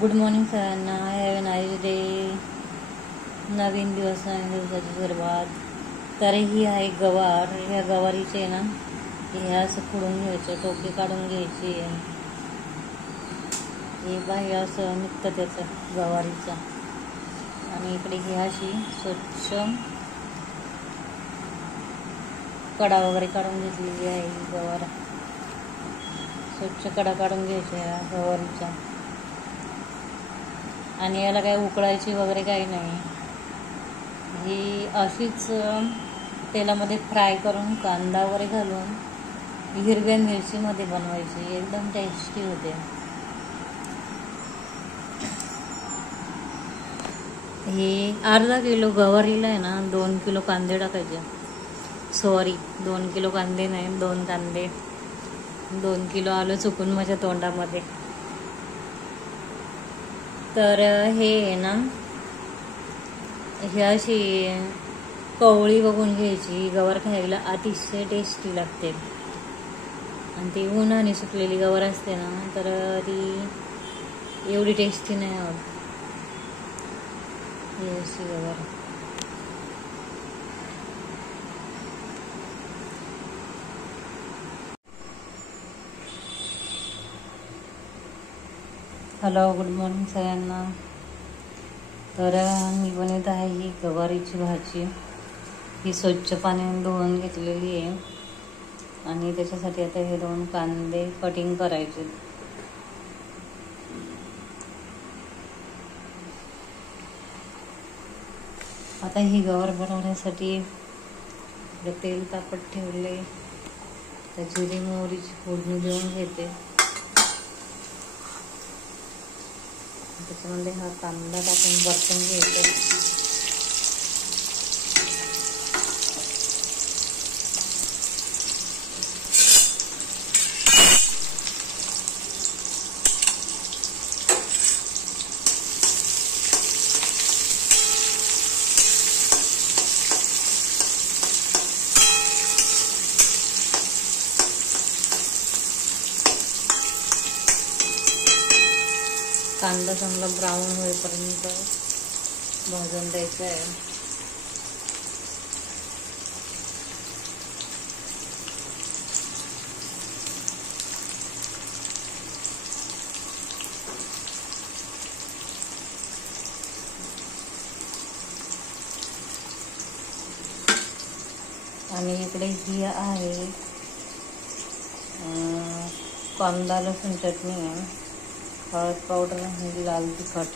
Good morning सगळ्यांना. Have a nice day. नवीन दिवस, नवीन दिवसाची सुरुवात. तर ही आहे गवार. ह्या गवारीचे ना हे असं फोडून घ्यायचे, टोके काढून घ्यायची. हे बाहेर असं निघतं त्याचं गवारीचं. आणि इकडे ही अशी स्वच्छ कडा वगैरे काढून घेतलेली आहे. ही गवार स्वच्छ कडा काढून घ्यायच्या या गवारीच्या. आणि याला काही उकळायची वगैरे काही नाही. ही अशीच तेलामध्ये फ्राय करून कांदा वगैरे घालून हिरव्या मिरचीमध्ये बनवायची. एकदम टेस्टी होते. ही अर्धा किलो गवारीला आहे ना 2 किलो कांदे टाकायचे. सॉरी 2 किलो कांदे नाही, 2 कांदे. 2 किलो आलं चुकून माझ्या तोंडामध्ये. तर हे आहे ना ही अशी कवळी बघून घ्यायची. गवार खायला अतिशय टेस्टी लागते. आणि ती उन्हाने सुकलेली गवार असते ना तर ती एवढी टेस्टी नाही होत. ही अशी गवार. हॅलो, गुड मॉर्निंग सगळ्यांना. तर मी बनवत आहे ही गवारीची भाजी. ही स्वच्छ पाण्याने धुवून घेतलेली आहे. आणि त्याच्यासाठी आता हे 2 कांदे कटिंग करायचे. आता ही गवार बनवण्यासाठी तेल तापत ठेवले. तर जिरे मोहरीची फोडणी देऊन घेते. त्याच्यामध्ये हा कांदा टाकून परतून घ्यायचा. कांदा चांगला ब्राऊन होईपर्यंत भाजून द्यायचा आहे. आणि इकडे ही आहे कांदा लसूण चटणी आहे, हळद पावडर आणि लाल तिखट.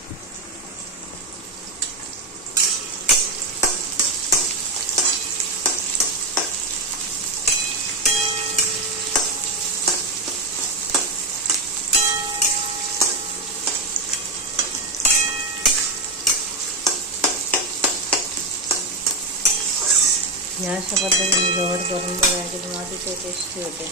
या अशा पद्धतीने गवार करून बघायचे, तुम्हाला तिथे टेस्टी होते.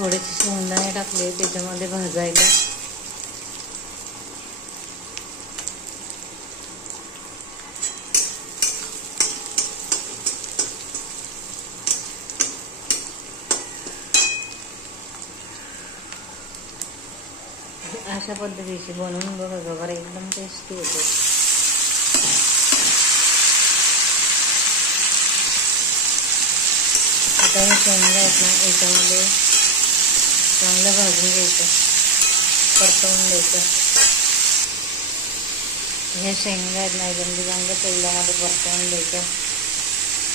थोडेसे शेंगदाणे टाकले त्याच्यामध्ये भाजायला. अशा पद्धतीची बनवून बघा गवार, एकदम टेस्टी होते. आता हे शेंगा आहेत ना याच्यामध्ये चांगलं भाजून घ्यायचं, परतवून द्यायचं. हे शेंगा आहेत ना एकदम चांगलं तेलामध्ये परतवून द्यायचं.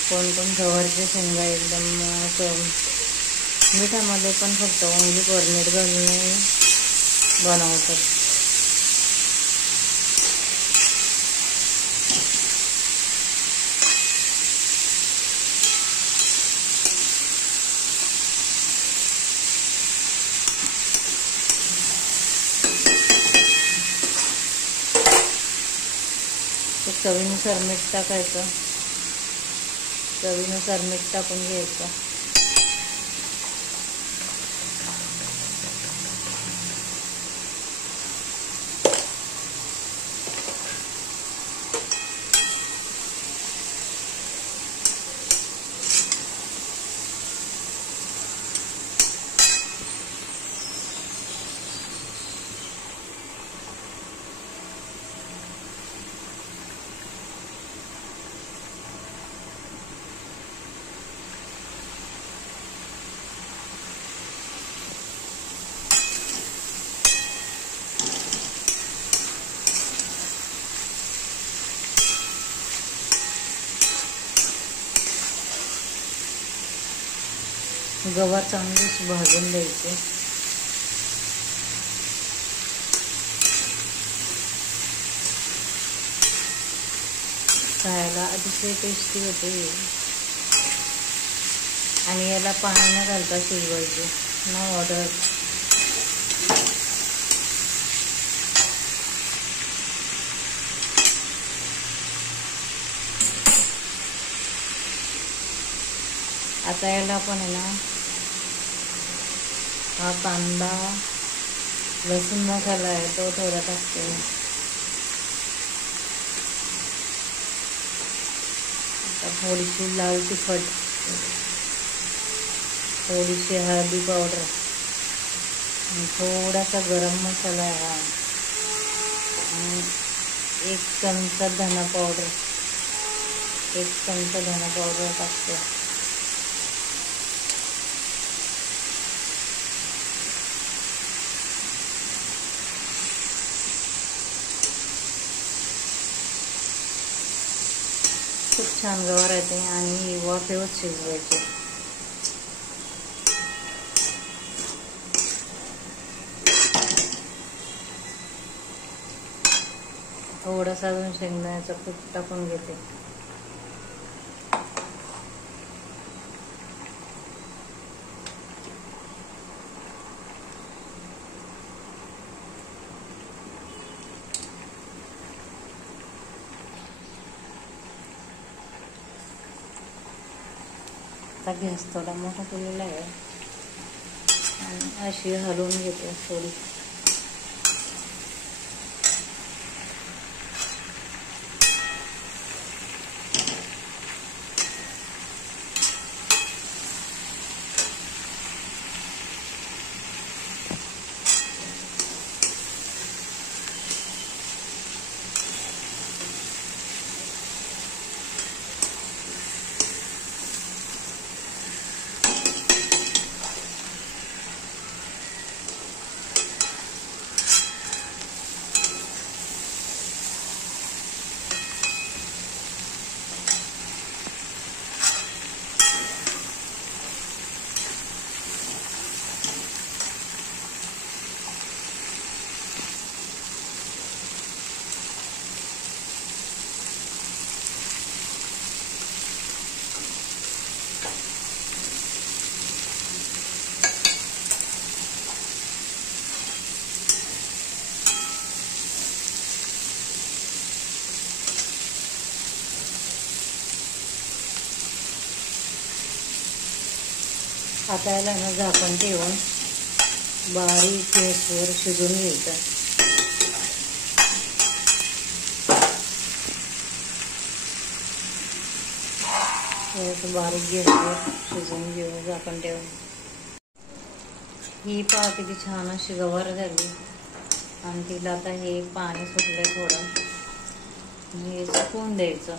कोण गवारच्या शेंगा एकदम असं मिठामध्ये पण फक्त ओन्ली कोरमीठ घालून बनवतात. चवीनुसार मीठ टाकायचं, चवीनुसार मीठ टाकून घ्यायचं. गवार चांगलीच भाजून द्यायचे. खायला अतिशय टेस्टी होते आणि याला पाणी न घालता शिजवायचे, न वॉटर. आता याला आपण आहे ना हा कांदा लसूण मसाला आहे तो थोडा टाकते. आता थोडीशी लाल तिखट, थोडीशी हळदी पावडर, थोडासा गरम मसाला आहे आणि 1 चमचा धना पावडर, 1 चमचा धना पावडर टाकते. खूप छान गवार येते आणि वाफेवर शिजवायचे. थोडासा अजून शेंगदाण्याचा कूट टाकून घेते. आता गॅस थोडा मोठा केलेला आहे आणि अशी हलवून घेते थोडी. आता याला ना झाकण ठेवून बारीक गॅसवर शिजवून घ्यायचं. बारीक गॅसवर शिजवून घेऊ झाकण ठेवून. ही पहा किती छान अशी गवार झाली आणि तिला आता हे पाणी सुटलं थोडं, हे सुकवून द्यायचं.